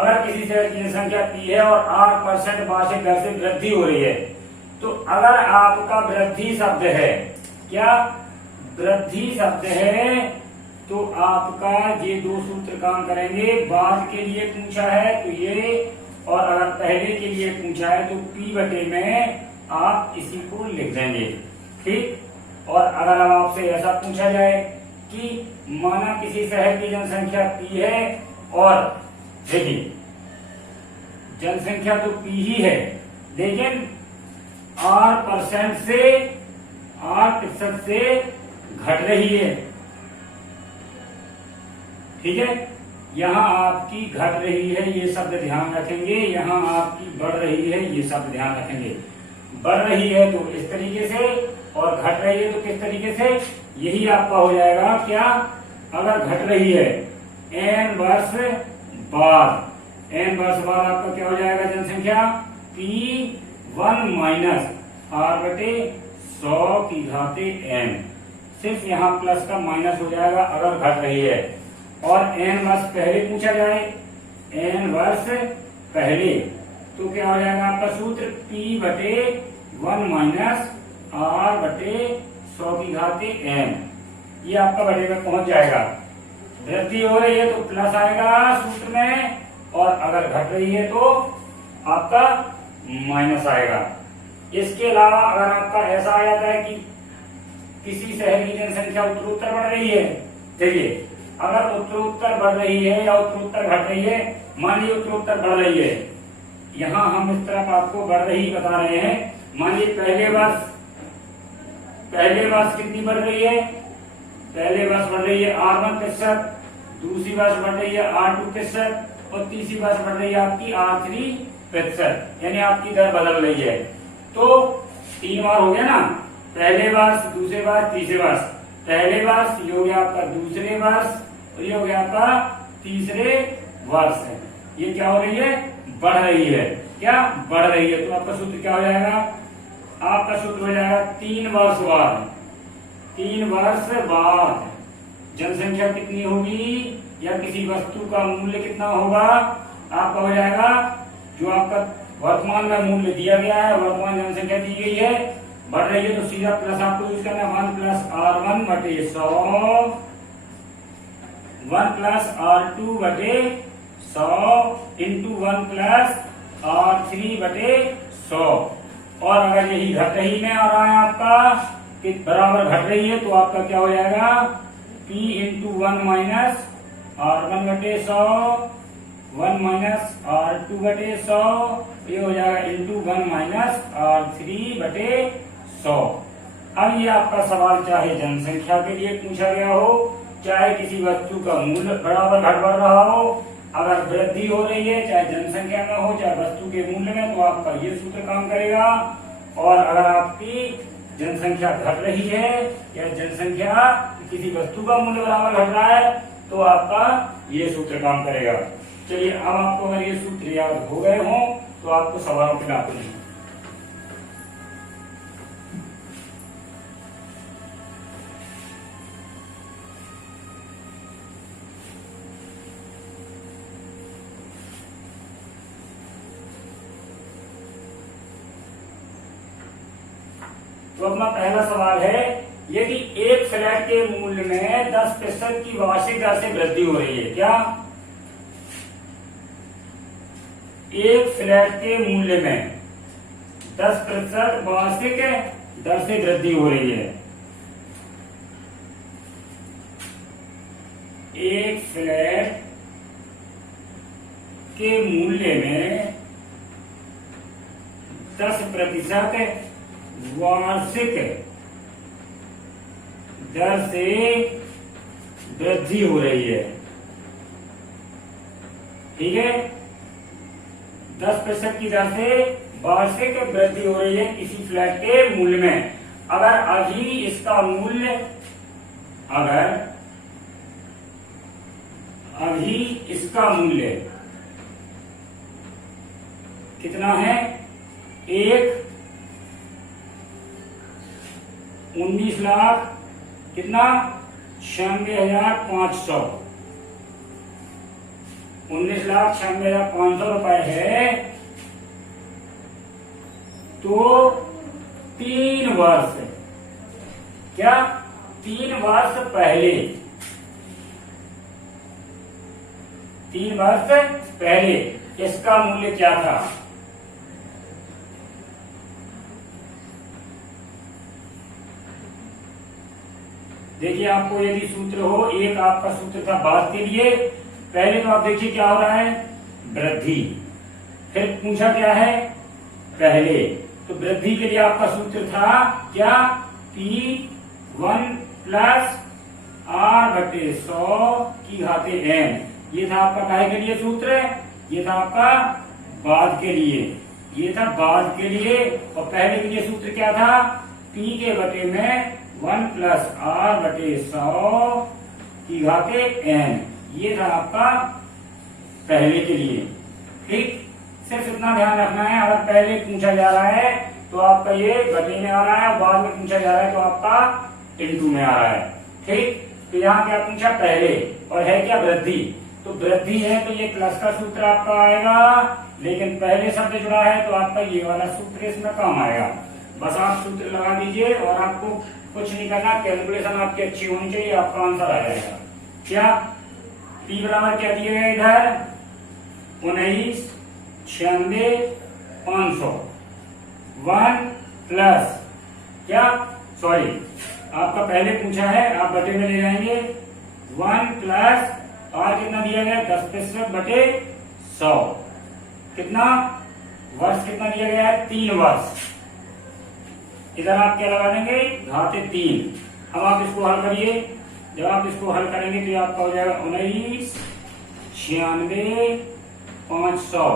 अगर किसी शहर की जनसंख्या P है और 8% वार्षिक दर से वृद्धि हो रही है, तो अगर आपका वृद्धि शब्द है, क्या वृद्धि शब्द है, तो आपका ये दो सूत्र काम करेंगे। बाद के लिए पूछा है तो ये, और अगर पहले के लिए पूछा है तो P बटे में आप इसी को लिख देंगे, ठीक। और अगर अब आपसे ऐसा पूछा जाए कि माना किसी शहर की जनसंख्या P है और देखिए जनसंख्या तो P ही है, लेकिन 8% से 8% से घट रही है, ठीक है। यहाँ आपकी घट रही है ये शब्द ध्यान रखेंगे, यहाँ आपकी बढ़ रही है ये शब्द ध्यान रखेंगे। बढ़ रही है तो इस तरीके से और घट रही है तो किस तरीके से, यही आपका हो जाएगा क्या, अगर घट रही है n वर्ष बाद, n वर्ष बाद आपका क्या हो जाएगा जनसंख्या P1 माइनस R बटे 100 की घाते n, सिर्फ यहाँ प्लस का माइनस हो जाएगा अगर घट रही है। और n वर्ष पहले पूछा जाए, n वर्ष पहले, तो क्या हो जाएगा आपका सूत्र P बटे 1 माइनस R बटे 100 की घाते n, ये आपका बटे में पहुंच जाएगा। वृद्धि हो रही है तो प्लस आएगा सूत्र में, और अगर घट रही है तो आपका माइनस आएगा। इसके अलावा अगर आपका ऐसा आ जाता है कि किसी शहर की जनसंख्या उत्तरोत्तर बढ़ रही है, देखिए अगर उत्तरोत्तर बढ़ रही है या उत्तरोत्तर घट रही है, मान लीजिए उत्तरोत्तर बढ़ रही है, यहाँ हम इस तरफ आपको बढ़ रही बता रहे हैं। मान लीजिए पहले वर्ष कितनी बढ़ रही है, पहले वर्ष बढ़ रही है R1%, दूसरी वर्ष बढ़ रही है R2% और तीसरी वर्ष बढ़ रही है आपकी R3%, यानी आपकी दर बदल रही है। तो 3 बार हो गया ना, पहले वर्ष, दूसरे वर्ष, तीसरे वर्ष। पहले वर्ष ये हो गया आपका दूसरे वर्ष और ये हो गया आपका तीसरे वर्ष है। ये क्या हो रही है, बढ़ रही है, क्या बढ़ रही है। तो आपका सूत्र क्या हो जाएगा, आपका सूत्र हो जाएगा 3 वर्ष बाद, 3 वर्ष बाद जनसंख्या कितनी होगी या किसी वस्तु का मूल्य कितना होगा, आपका हो जाएगा जो आपका वर्तमान में मूल्य दिया गया है, वर्तमान जनसंख्या दी गई है, बढ़ रही है तो सीधा प्लस आपको यूज करना है 1 प्लस R1 बटे 100, 1 प्लस R2 बटे 100 इंटू 1 प्लस R3 बटे 100। और अगर यही घट रही में आ रहा है आपका कि बराबर घट रही है तो आपका क्या हो जाएगा P इंटू 1 माइनस R1 बटे 100, 1 माइनस R2 बटे 100, ये हो जाएगा इंटू 1 माइनस R3 बटे 100। अब ये आपका सवाल चाहे जनसंख्या के लिए पूछा गया हो, चाहे किसी वस्तु का मूल्य बराबर घट बढ़ रहा हो, अगर वृद्धि हो रही है चाहे जनसंख्या में हो चाहे वस्तु के मूल्य में, तो आपका ये सूत्र काम करेगा। और अगर आपकी जनसंख्या घट रही है या जनसंख्या किसी वस्तु का मूल्य बराबर घट रहा है तो आपका ये सूत्र काम करेगा। चलिए अब आपको अगर ये सूत्र याद हो गए हों तो आपको सवालों पे लाते हैं। तो अपना पहला सवाल है, यदि एक फ्लैट के मूल्य में 10% की वार्षिक दर से वृद्धि हो रही है, क्या एक फ्लैट के मूल्य में 10% वार्षिक दर से वृद्धि हो रही है, एक फ्लैट के मूल्य में 10% वार्षिक दर से वृद्धि हो रही है, ठीक है। 10% की दर से वार्षिक वृद्धि हो रही है किसी फ्लैट के मूल्य में। अगर अभी इसका मूल्य, अगर अभी इसका मूल्य कितना है, 19 लाख कितना 96,500, 19,96,500 है, तो 3 वर्ष, क्या 3 वर्ष पहले, 3 वर्ष पहले इसका मूल्य क्या था? देखिए, आपको यदि सूत्र हो, एक आपका सूत्र था बाद के लिए, पहले तो आप देखिए क्या हो रहा है, वृद्धि, फिर पूछा क्या है पहले, तो वृद्धि के लिए आपका सूत्र था क्या, P1 प्लस R/100 ये था आपका काहे के लिए सूत्र, ये था आपका बाद के लिए, ये था बाद के लिए, और पहले के लिए सूत्र क्या था, P के बटे में 1 प्लस R/100 ये था आपका पहले के लिए। ठीक, सिर्फ इतना ध्यान रखना है, अगर पहले पूछा जा रहा है तो आपका ये बटे में आ रहा है, बाद में पूछा जा रहा है तो आपका इनटू में आ रहा है। ठीक, तो यहाँ क्या पूछा पहले, और है क्या वृद्धि, तो वृद्धि है तो ये प्लस का सूत्र आपका आएगा, लेकिन पहले शब्द जुड़ा है तो आपका ये वाला सूत्र इसमें काम आएगा। बस आप सूत्र लगा दीजिए और आपको कुछ नहीं करना, कैलकुलेशन आपकी अच्छी होनी चाहिए, आपका आंसर आ जाएगा। क्या P बराबर क्या दिए गए इधर, 19,96,500, 1 प्लस क्या, सॉरी आपका पहले पूछा है, आप बटे में ले जाएंगे, 1 प्लस R कितना दिया गया, 10%/100, कितना वर्ष कितना दिया गया है, 3 वर्ष, इधर आप क्या लगा देंगे, घाते 3। अब आप इसको हल करिए, जब आप इसको हल करेंगे तो आपका हो जाएगा 19,96,500।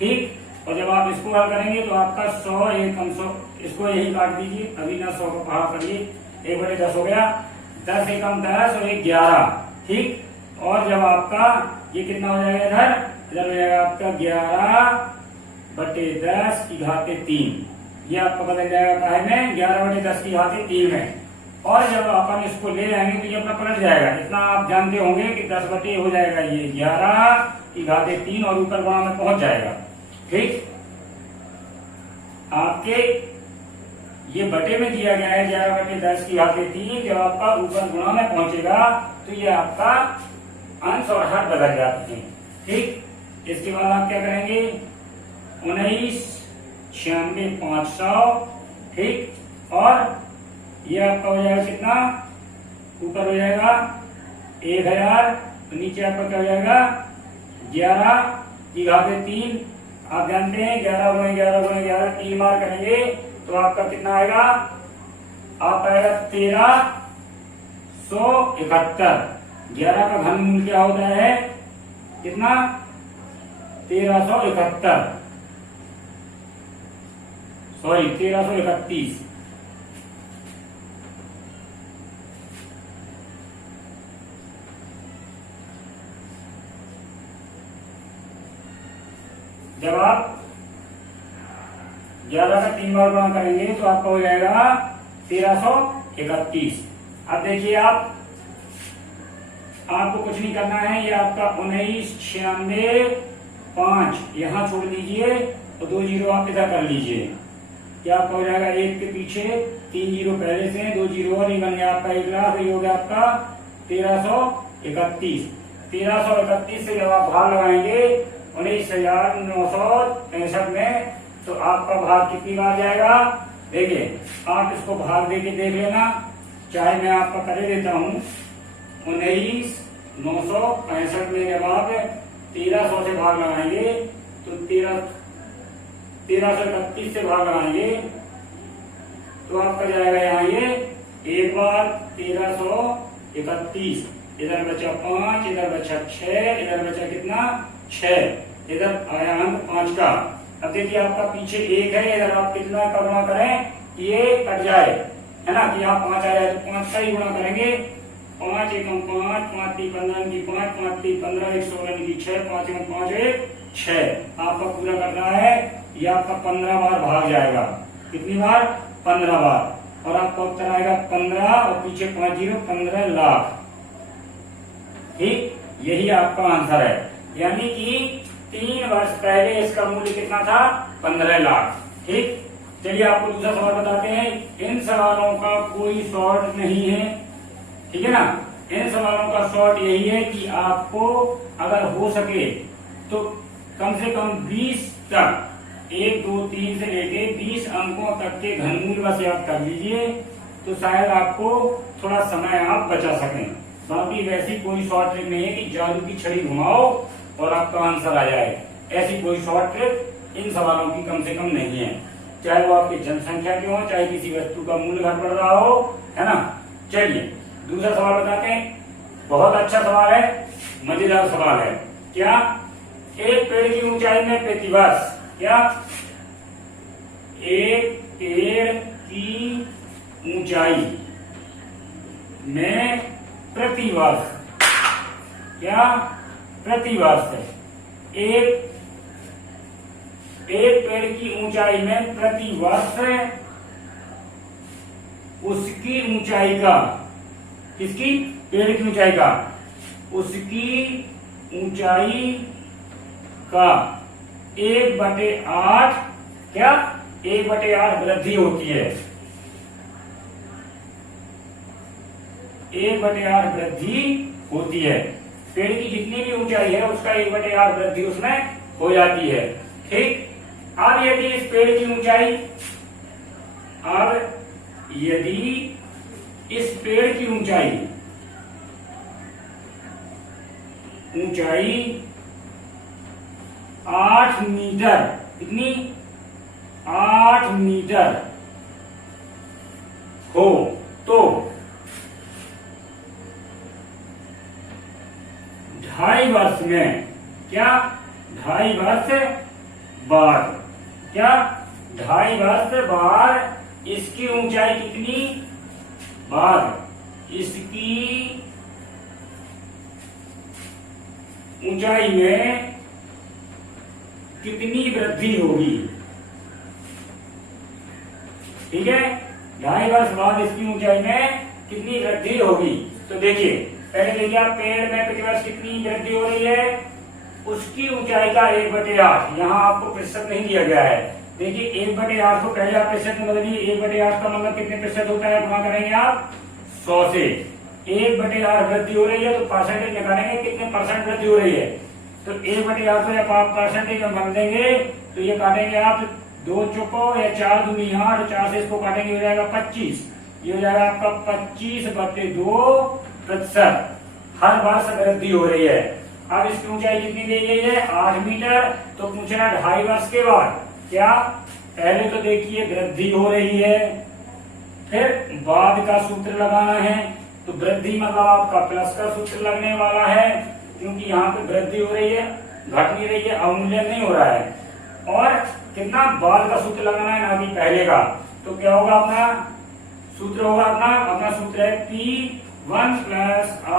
ठीक, और जब आप इसको हल करेंगे तो आपका 100 एकम 100, इसको यही काट दीजिए, अभी ना 100 को पहाड़ करिए, 1/10 हो गया, 10 एकम 10 और 1 11। ठीक, और जब आपका ये कितना हो जाएगा, इधर हो जाएगा आपका 11/10 ये आपको बदल जाएगा काहे में, 11/10 में। और जब अपन इसको ले जाएंगे तो ये अपना पलट जाएगा, इतना आप जानते होंगे कि 10 हो जाएगा ये 11/3 और ऊपर गुणा में पहुंच जाएगा। ठीक, आपके ये बटे में दिया गया है 11/10 जब आपका ऊपर गुणा में पहुंचेगा तो ये आपका अंश और हर बदल जाते हैं। ठीक, इसके बाद आप क्या करेंगे, 19,96,500। ठीक, और ये आपका हो जाएगा कितना, ऊपर हो जाएगा 1000, तो नीचे आपका क्या हो जाएगा 11/3। आप जानते हैं 11 3 बार करेंगे तो आपका कितना आएगा, आपका आएगा 1371। 11 का घनमूल क्या होता है, कितना 1371, सॉरी 1331। जब आप 11 का 3 बार गुणा करेंगे तो आपका हो जाएगा 1331। अब देखिए, आपको कुछ नहीं करना है, ये आपका 19,96,500 यहाँ छोड़ दीजिए और 2 जीरो आप इधर कर लीजिए, क्या आपका हो जाएगा, 1 के पीछे 3 जीरो पहले से, 2 जीरो और ये बन गया आपका 1 लाख, ये हो गया आपका 1331। 1331 से जब आप भाग लगाएंगे 19,965 में, तो आपका भाग कितनी बार जाएगा, देखिए आप इसको भाग देके देख लेना, चाहे मैं आपका कर देता हूँ। 19,965 में जब आप 1300 से भाग लगाएंगे तो 1331 से भाग लगाएंगे तो आपका जाएगा यहाँ ये एक बार 1331, इधर बचा 5, इधर बचा 6, इधर बचा कितना 6, इधर आया अंक 5 का। अब देखिए आपका पीछे 1 है, इधर आप कितना का गुणा करें, ये कट जाए, है ना, कि आप 5 आ जाए तो 5 का ही गुणा करेंगे। 5 एकम 5, 5 3 15 की 5, 5 3 15, 1 16 की 6, 5 एकम 5 1 6। आपका पूरा करना है, ये आपका 15 बार भाग जाएगा, कितनी बार 15 बार, और आपका उत्तर आएगा 15 और पीछे 5 जीरो 15 लाख। ठीक, यही आपका आंसर है। यानी कि 3 वर्ष पहले इसका मूल्य कितना था? 15 लाख। ठीक, चलिए आपको दूसरा सवाल बताते हैं। इन सवालों का कोई शॉर्ट नहीं है, ठीक है ना। इन सवालों का शॉर्ट यही है कि आपको अगर हो सके तो कम से कम 20 तक, 1 2 3 से लेके 20 अंकों तक के घनमूल बस याद कर लीजिए, तो शायद आपको थोड़ा समय आप बचा सकें। बाकी वैसी कोई शॉर्ट ट्रिक नहीं है कि जादू की छड़ी घुमाओ और आपका आंसर आ जाए। ऐसी कोई शॉर्ट ट्रिक इन सवालों की कम से कम नहीं है, चाहे वो आपकी जनसंख्या की हो, चाहे किसी वस्तु का मूल्य घट बढ़ रहा हो, है ना। चलिए दूसरा सवाल बताते हैं। बहुत अच्छा सवाल है, मजेदार सवाल है। क्या? एक पेड़ की ऊंचाई में प्रतिवर्ष, क्या? एक पेड़ की ऊंचाई में प्रतिवर्ष, क्या? प्रतिवर्ष एक पेड़ की ऊंचाई में प्रतिवर्ष उसकी ऊंचाई का, किसकी? पेड़ की ऊंचाई का, उसकी ऊंचाई का 1/8, क्या? 1/8 वृद्धि होती है। 1/8 वृद्धि होती है। पेड़ की जितनी भी ऊंचाई है उसका 1/8 वृद्धि उसमें हो जाती है। ठीक, अब यदि इस पेड़ की ऊंचाई, अब यदि इस पेड़ की ऊंचाई 8 मीटर, कितनी? 8 मीटर हो तो 2.5 वर्ष में, क्या? 2.5 वर्ष बाद, क्या? 2.5 वर्ष बाद इसकी ऊंचाई कितनी? बाद इसकी ऊंचाई में कितनी वृद्धि होगी? ठीक है, 2.5 वर्ष बाद इसकी ऊंचाई में कितनी वृद्धि होगी? तो देखिए, पहले देखिए आप, पेड़ में प्रतिवर्ष कितनी वृद्धि हो रही है? उसकी ऊंचाई का 1/8। यहाँ आपको प्रतिशत नहीं दिया गया है। देखिए 1/8 को पहले आप प्रतिशत में बदलिए। 1/8 का मतलब कितने प्रतिशत होता है? गुणा करेंगे आप 100 से। 1/8 वृद्धि हो रही है तो परसेंटेज निकालेंगे, कितने परसेंट वृद्धि हो रही है। तो 1/8 को जब आप परसेंटेज में बदल देंगे तो ये काटेंगे आप 2 चौको या 4 दूनी 8, 4 से इसको काटेंगे, हो जाएगा 25। ये हो जाएगा आपका 25/2% हर वर्ष वृद्धि हो रही है। अब इसकी ऊंचाई कितनी दी गई है? 8 मीटर। तो पूछ रहा 2.5 वर्ष के बाद, क्या? पहले तो देखिए वृद्धि हो रही है, फिर बाद का सूत्र लगाना है। तो वृद्धि मतलब आपका प्लस का सूत्र लगने वाला है, क्योंकि यहाँ पे वृद्धि हो रही है, घट नहीं रही है, अवमूल्यन नहीं हो रहा है। और कितना? बाद का सूत्र लगाना है, ना कि पहले का। तो क्या होगा? अपना सूत्र होगा, अपना सूत्र है P1 +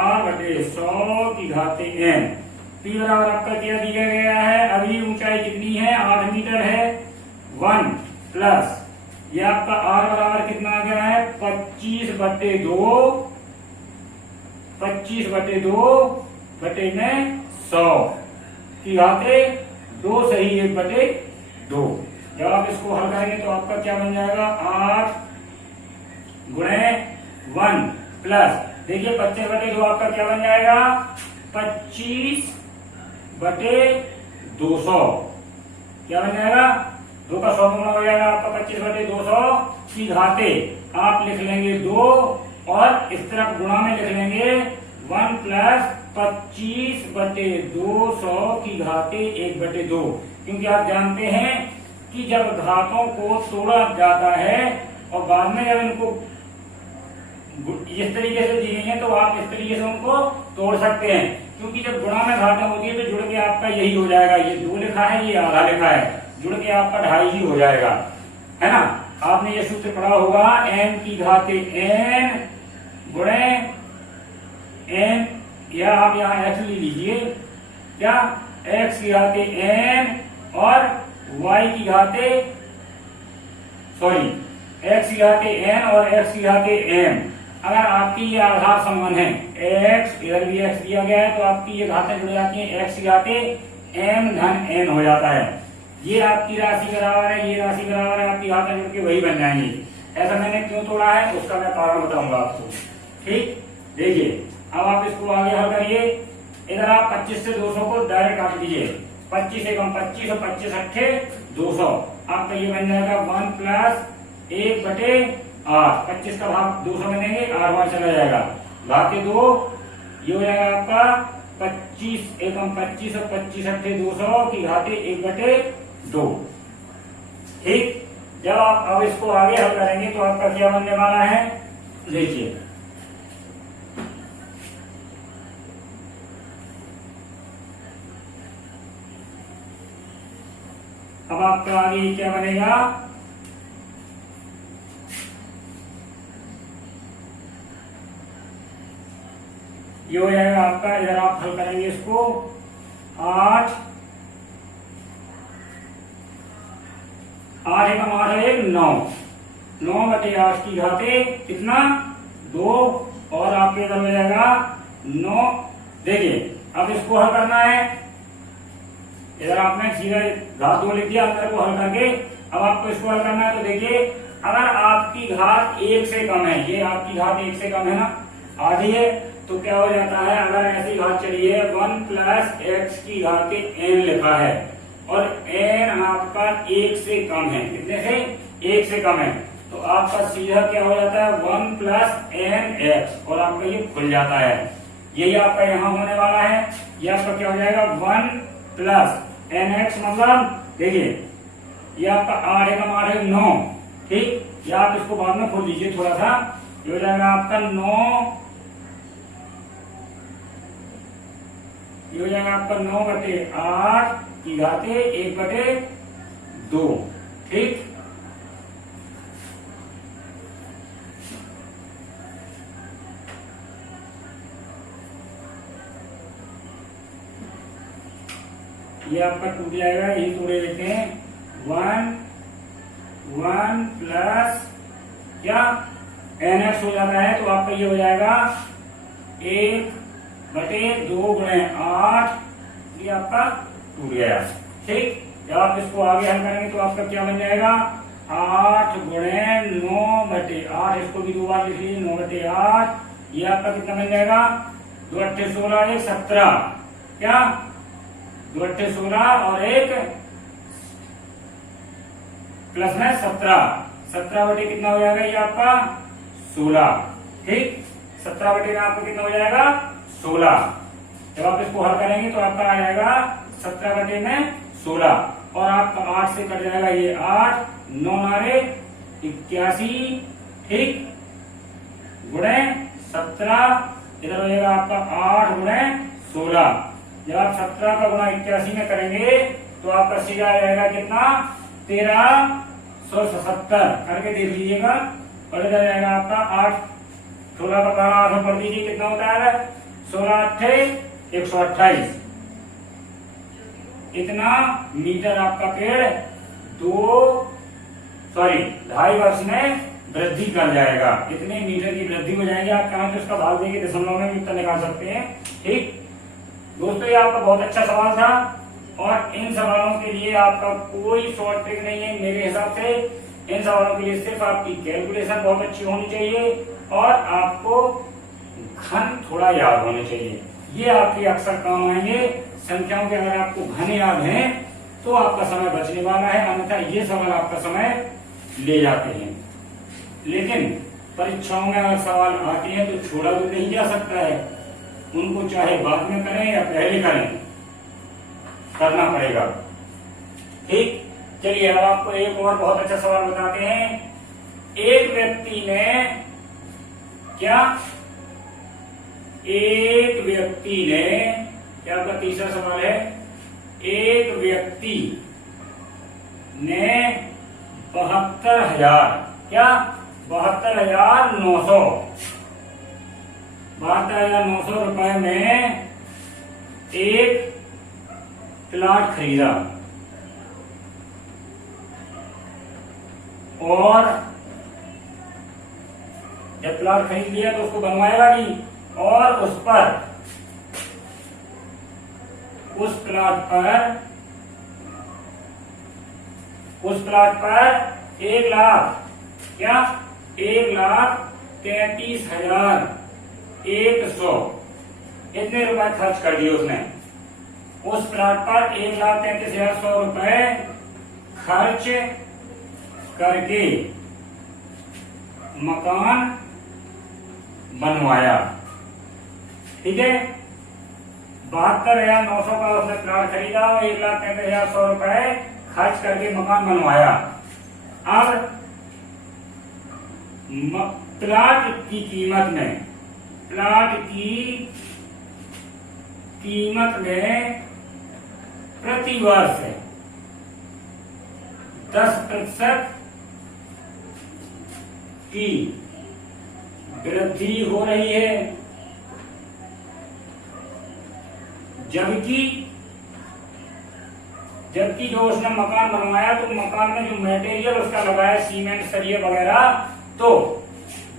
R/100 की घाते n। P बराबर आपका क्या दिया गया है? अभी ऊंचाई कितनी है? 8 मीटर है। 1 प्लस ये आपका R बराबर कितना आ गया है? 25/2, 25/2/100 की घाते 2 सही 1/2। जब आप इसको हल करेंगे तो आपका क्या बन जाएगा? 8 × 1 प्लस, देखिए 25/2 आपका क्या बन जाएगा? 25/200। क्या बन जाएगा? 2 का 100 गुना हो जाएगा आपका 25/200 की घाते आप लिख लेंगे 2 और इस तरफ गुणा में लिख लेंगे 1 प्लस 25/200 की घाते 1/2। क्योंकि आप जानते हैं कि जब घातों को तोड़ा जाता है और बाद में जब इनको इस तरीके से दी गई है तो आप इस तरीके से उनको तोड़ सकते हैं। क्योंकि जब गुणा में घाता होती है तो जुड़ के आपका यही हो जाएगा। ये 2 लिखा है, ये आधा लिखा है, जुड़ के आपका 2.5 ही हो जाएगा, है ना। आपने ये सूत्र पढ़ा होगा, n की घाते n गुणे n, या आप यहाँ x ले लीजिए, क्या? x की घाते n और y की घाते, सॉरी, x की घाते n और x की घाते m। अगर आपकी ये आधार समान है, x इधर भी x दिया गया है, तो आपकी ये घातें जुड़ जाती हैं, x की घातें m धन n हो जाता है। ये आपकी राशि बराबर है, ये राशि बराबर है, आपकी घातें जुड़ के वही बन जाएंगी। ऐसा मैंने क्यों तोड़ा है उसका मैं कारण बताऊंगा आपको। ठीक, देखिए अब आप इसको आगे हल करिए। इधर आप 25 से 200 को डायरेक्ट काट दीजिए। 25 से कम 25 और 25 अट्ठे 200, आपका ये बन जाएगा 1 प्लस 1/8। 25 का भाग 200 में देंगे, 8 बार चला जाएगा, भागे 2, ये हो जाएगा आपका 25 एकम 25 और 25 अट्ठे 200 की घाते 1/2। ठीक, जब आप अब इसको आगे हल करेंगे तो आपका क्या बनने वाला है, देखिए अब आपका आगे क्या बनेगा, ये हो जाएगा आपका, इधर आप हल करेंगे इसको 8 एकम 8 1 9, 9/8 की घाते कितना 2, और आपके इधर हो जाएगा 9। देखिए अब इसको हल करना है, इधर आपने सीधा घात 2 लिख दिया, अंदर को हल करके अब आपको इसको हल करना है। तो देखिए अगर आपकी घात 1 से कम है, ये आपकी घात 1 से कम है ना, आधी है, तो क्या हो जाता है, अगर ऐसी घात चली है 1 प्लस x की घाते n लिखा है और n आपका 1 से कम है, कितने से 1 से कम है, तो आपका सीधा क्या हो जाता है 1 प्लस nx, और आपका ये खुल जाता है। यही आपका यहाँ होने वाला है, ये आपका क्या हो जाएगा 1 प्लस nx, मतलब देखिए ये आपका 8 एकम 8 है 9। ठीक, या आप इसको बाद में खोल दीजिए थोड़ा सा, ये हो जाएगा आपका 9, ये हो जाएगा आपका 9/8 की घाते 1/2। ठीक, ये आपका टूट जाएगा, यही तोड़े देते हैं 1 प्लस क्या nx हो जाता है, तो आपका ये हो जाएगा 1/2 गुणे 8, ये आपका टूट गया। ठीक, जब आप इसको आगे हल करेंगे तो आपका क्या बन जाएगा 8 गुणे 9/8, इसको भी 2 बार लिख लीजिए 9/8, ये आपका कितना बन जाएगा 2 अट्ठे 16 1 17, क्या 2 अट्ठे 16 और 1 प्लस में 17 बटे कितना हो जाएगा, ये आपका 16। ठीक, 17 बटे में आपको कितना हो जाएगा 16। जब आप इसको हल करेंगे तो आपका आ जाएगा 17 बटे में 16, और आपका 8 से कट जाएगा ये 8, 9 नारे 81, ठीक, गुणे 17, इधर हो जाएगा आपका 8 गुणे 16। जब आप 17 का गुणा 81 में करेंगे तो आपका सीधा आ जाएगा कितना 1370, करके देख लीजिएगा, और इधर जाएगा आपका 8, 16 का 8 पढ़ दीजिए कितना होता है 16 अट्ठे 128, इतना मीटर आपका पेड़ 2.5 वर्ष में वृद्धि कर जाएगा, इतने मीटर की वृद्धि हो जाएगी। आप चाहें तो इसका भाग देके दशमलव में भी उत्तर निकाल सकते हैं। ठीक दोस्तों, ये आपका बहुत अच्छा सवाल था, और इन सवालों के लिए आपका कोई शॉर्ट ट्रिक नहीं है मेरे हिसाब से। इन सवालों के लिए सिर्फ आपकी कैलकुलेशन बहुत अच्छी होनी चाहिए और आपको घन थोड़ा याद होने चाहिए, ये आपके अक्सर काम आएंगे। संख्याओं के अगर आपको घन याद है तो आपका समय बचने वाला है, अन्यथा ये सवाल आपका समय ले जाते हैं। लेकिन परीक्षाओं में अगर सवाल आते हैं तो छोड़ा तो नहीं जा सकता है, उनको चाहे बाद में करें या पहले करें, करना पड़ेगा। ठीक, चलिए अब आपको एक और बहुत अच्छा सवाल बताते हैं। एक व्यक्ति ने क्या आपका तीसरा सवाल है, एक व्यक्ति ने 72,000 क्या 72,900 रुपए में एक प्लाट खरीदा और जब प्लॉट खरीद लिया तो उसको बनवाएगा नहीं, और उस प्लॉट पर 1,33,100 इतने रुपए खर्च कर दिए उसने। उस प्लॉट पर 1,33,100 रुपए खर्च करके मकान बनवाया। ठीक है, 72,900 का उसने प्लॉट खरीदा और 1,33,100 रुपए खर्च करके मकान बनवाया। अब प्लॉट की कीमत में प्रति वर्ष 10% की वृद्धि हो रही है, जबकि जो उसने मकान बनवाया तो मकान में जो मटेरियल उसका लगाया, सीमेंट, सरिये वगैरह, तो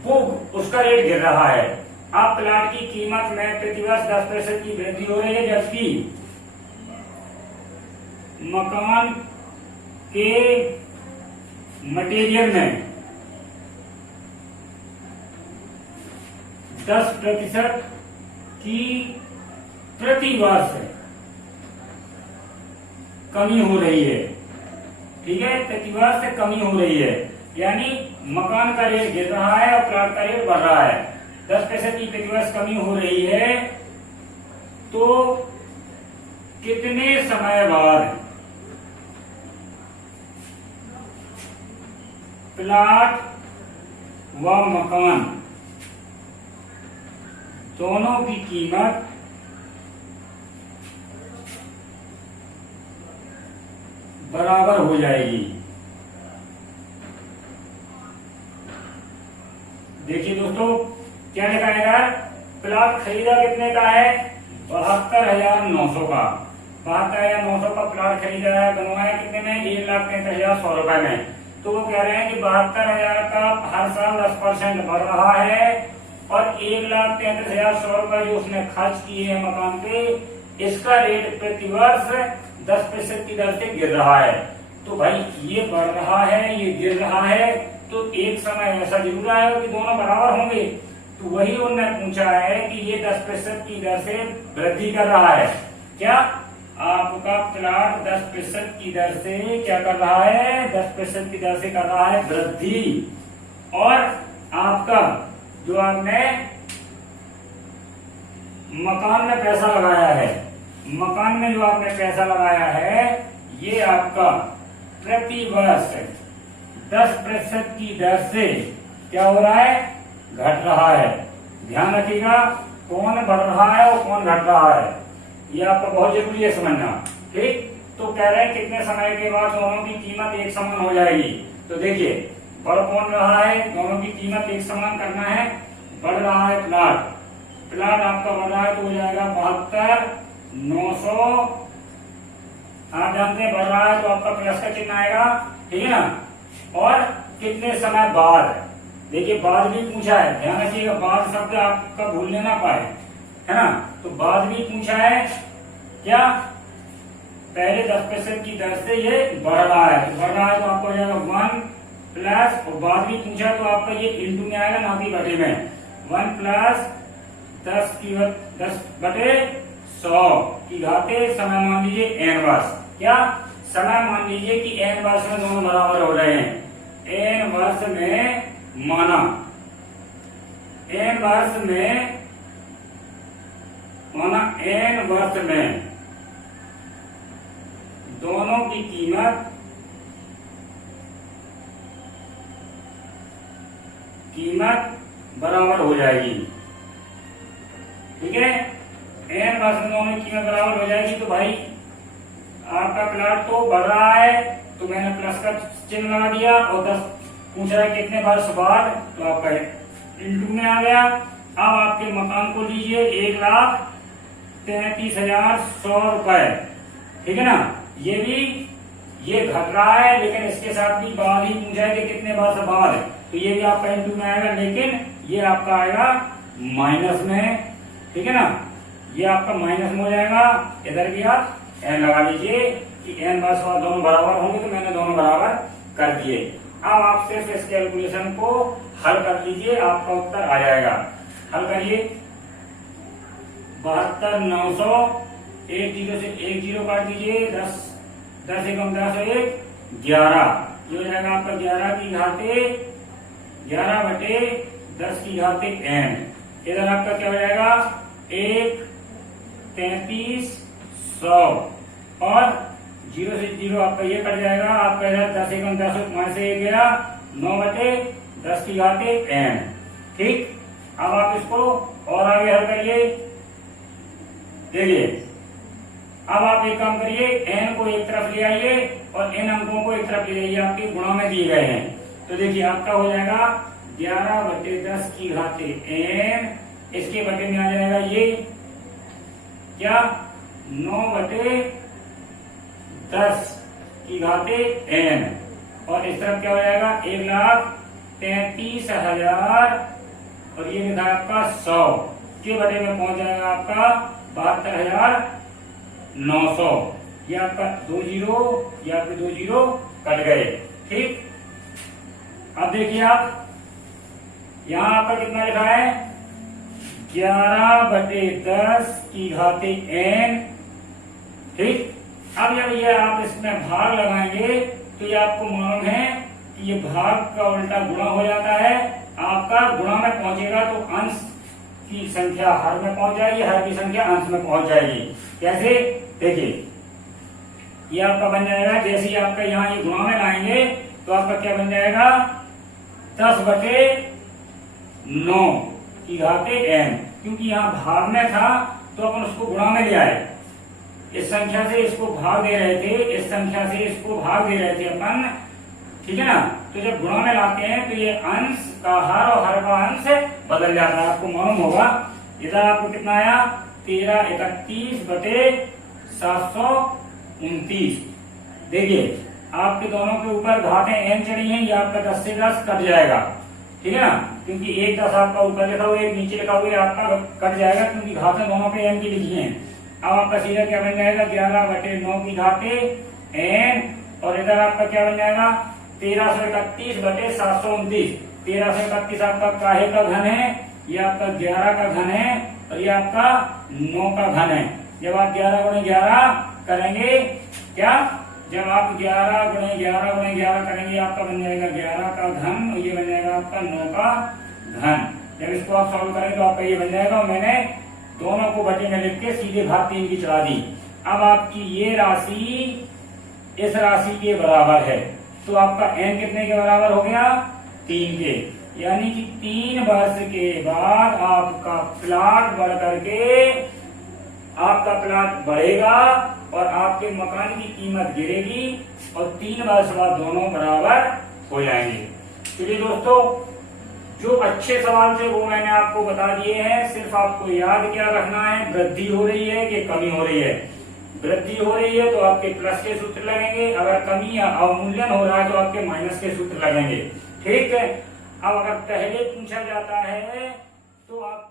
वो उसका रेट गिर रहा है। अब प्लाट की कीमत में प्रतिवर्ष 10% की वृद्धि हो रही है, जबकि मकान के मटेरियल में 10% की प्रतिवर्ष कमी हो रही है। ठीक है, प्रतिवर्ष कमी हो रही है, यानी मकान का रेट गिर रहा है और प्लॉट का रेट बढ़ रहा है। 10% की प्रतिवर्ष कमी हो रही है, तो कितने समय बाद प्लॉट व मकान दोनों की कीमत बराबर हो जाएगी। देखिए दोस्तों, क्या लिखा है यार, प्लॉट खरीदा कितने का है, 72,900 का। 72,900 का प्लॉट खरीदा है, बनवाया कितने में, 1,33,100 रुपए में। तो वो कह रहे हैं कि 72,000 का हर साल 10% बढ़ रहा है, और 1,33,100 रुपए जो उसने खर्च किए हैं मकान पे, इसका रेट प्रतिवर्ष 10% की दर से गिर रहा है। तो भाई ये बढ़ रहा है, ये गिर रहा है, तो एक समय ऐसा जरूर आएगा कि दोनों बराबर होंगे। तो वही उन्होंने पूछा है कि ये 10% की दर से वृद्धि कर रहा है। क्या आपका प्लॉट 10% की दर से क्या कर रहा है, 10% की दर से कर रहा है वृद्धि, और आपका जो आपने मकान में पैसा लगाया है, मकान में जो आपने पैसा लगाया है, ये आपका प्रति वर्ष 10% की दर से क्या हो रहा है, घट रहा है। ध्यान रखिएगा, कौन बढ़ रहा है और कौन घट रहा है, ये आपको बहुत जरूरी है समझना। ठीक, तो कह रहे हैं कितने समय के बाद दोनों की कीमत एक समान हो जाएगी। तो देखिए, बढ़ कौन रहा है, दोनों की कीमत एक समान करना है। बढ़ रहा है प्लॉट आपका बढ़ रहा है, तो हो जाएगा 72,900। आप जानते हैं बढ़ रहा है तो आपका प्लस का चिन्ह आएगा, ठीक है ना। और कितने समय बाद, देखिए बाद भी पूछा है, ध्यान रखिएगा, बाद शब्द आपका भूलने ना पाए, है ना। तो बाद भी पूछा है, क्या पहले 10% की दर से ये बढ़ रहा है, तो बढ़ रहा है तो आपको हो जाएगा 1 प्लस, और बाद भी पूछा तो आपका ये इंटू में आएगा, ना कि बटे में। 1 प्लस 10/100 की घाते समय मान लीजिए n वर्ष। क्या समय मान लीजिए कि n वर्ष में दोनों बराबर हो रहे हैं। n वर्ष में माना, n वर्ष में दोनों की कीमत बराबर हो जाएगी। ठीक है, n वर्ष में दोनों की कीमत बराबर हो जाएगी। तो भाई आपका प्लॉट तो बढ़ रहा है, तो मैंने प्लस का चिन्ह लगा दिया, और 10 पूछ रहा है कितने वर्ष बाद, तो आपका इंटू में आ गया। अब आपके मकान को लीजिए 1,33,100 रुपए, ठीक है ना। ये घट रहा है, लेकिन इसके साथ भी बाद ही पूछा है कि कितने वर्ष बाद, तो ये भी आपका इंटू में आएगा, लेकिन ये आपका आएगा माइनस में, ठीक है ना, ये आपका माइनस में हो जाएगा। इधर भी आप n लगा लीजिए कि n बस और दोनों बराबर होंगे, तो मैंने दोनों बराबर कर दिए। अब आप सिर्फ इस कैलकुलेशन को हल कर लीजिए, आपका उत्तर आ जाएगा। हल करिए। 72,900, एक जीरो से एक जीरो काट दीजिए, 10 एकम 10 और 1 11, ये हो जाएगा आपका 11 की घाते 11 बटे 10 की घाते n। इधर आपका क्या हो जाएगा 1 3300 और 0 से 0 आपका ये कट जाएगा, आपका इधर 10 एकम 10 वहां से 1 गया 9 बटे 10 की घाते n। ठीक, अब आप इसको और आगे हल करिए। देखिए, अब आप एक काम करिए, n को एक तरफ ले आइए और n अंकों को एक तरफ ले आइए, आपके गुणा में दिए गए हैं। तो देखिए आपका हो जाएगा 11 बटे 10 की घाते n, इसके बटे में आ जाएगा ये क्या 9 बटे 10 की घाते n, और इस तरफ क्या हो जाएगा 1,33,000 और ये लिखा है आपका 100 के बटे में पहुंच जाएगा आपका 72,900। ये आपका 2 जीरो, ये आपके 2 जीरो कट गए। ठीक, अब देखिए आप यहां आपका कितना लिखा है 11 बटे 10 की घाते n। ठीक, अब जब ये आप इसमें भाग लगाएंगे तो ये आपको मालूम है कि ये भाग का उल्टा गुणा हो जाता है, आपका गुणा में पहुंचेगा तो अंश की संख्या हर में पहुंच जाएगी, हर की संख्या अंश में पहुंच जाएगी। कैसे, देखिए ये आपका बन जाएगा, जैसे ही आपका यहाँ ये गुणा में लाएंगे तो आपका क्या बन जाएगा 10 बटे 9 की घाते n, क्योंकि यहाँ भाग में था तो अपन उसको गुणा में ले आए, इस संख्या से इसको भाग दे रहे थे, इस संख्या से इसको भाग दे रहे थे अपन, ठीक है ना। तो जब गुणा में लाते हैं तो ये अंश का हर और हर का अंश बदल जाता है, आपको मालूम होगा। इधर आपको कितना आया 1331 बटे 729। देखिए आपके दोनों के ऊपर घातें n चढ़ी हैं, ये आपका 10 से 10 कट जाएगा, ठीक है ना, क्योंकि एक 10 आपका ऊपर लिखा हुआ है, एक नीचे लिखा हुआ है, आपका कट जाएगा क्योंकि घातें दोनों पे n की लिखी हैं। अब आपका सीधा क्या बन जाएगा 11 बटे 9 की घाते n, और इधर आपका क्या बन जाएगा 1331 बटे 729। 1331 आपका काहे का घन है, ये आपका 11 का घन है और ये आपका 9 का घन है। जब आप 11 गुणे 11 करेंगे, क्या जब आप 11 गुणे 11 गुणे 11 करेंगे आपका बन जाएगा 11 का घन और ये बन जाएगा आपका 9 का घन। जब इसको आप सॉल्व करेंगे तो आपका ये बन जाएगा, और मैंने दोनों को बटे में लिख के सीधे भाग 3 की चढ़ा दी। अब आपकी ये राशि इस राशि के बराबर है, तो आपका n कितने के बराबर हो गया 3 के, यानी कि 3 वर्ष के बाद आपका प्लाट बढ़ करके आपका प्लाट बढ़ेगा और आपके मकान की कीमत गिरेगी और 3 वर्ष बाद दोनों बराबर हो जाएंगे। चलिए दोस्तों, जो अच्छे सवाल थे वो मैंने आपको बता दिए हैं, सिर्फ आपको याद क्या रखना है वृद्धि हो रही है कि कमी हो रही है। वृद्धि हो रही है तो आपके प्लस के सूत्र लगेंगे, अगर कमी या अवमूल्यन हो रहा है तो आपके माइनस के सूत्र लगेंगे। ठीक है, अब अगर पहले पूछा जाता है तो आप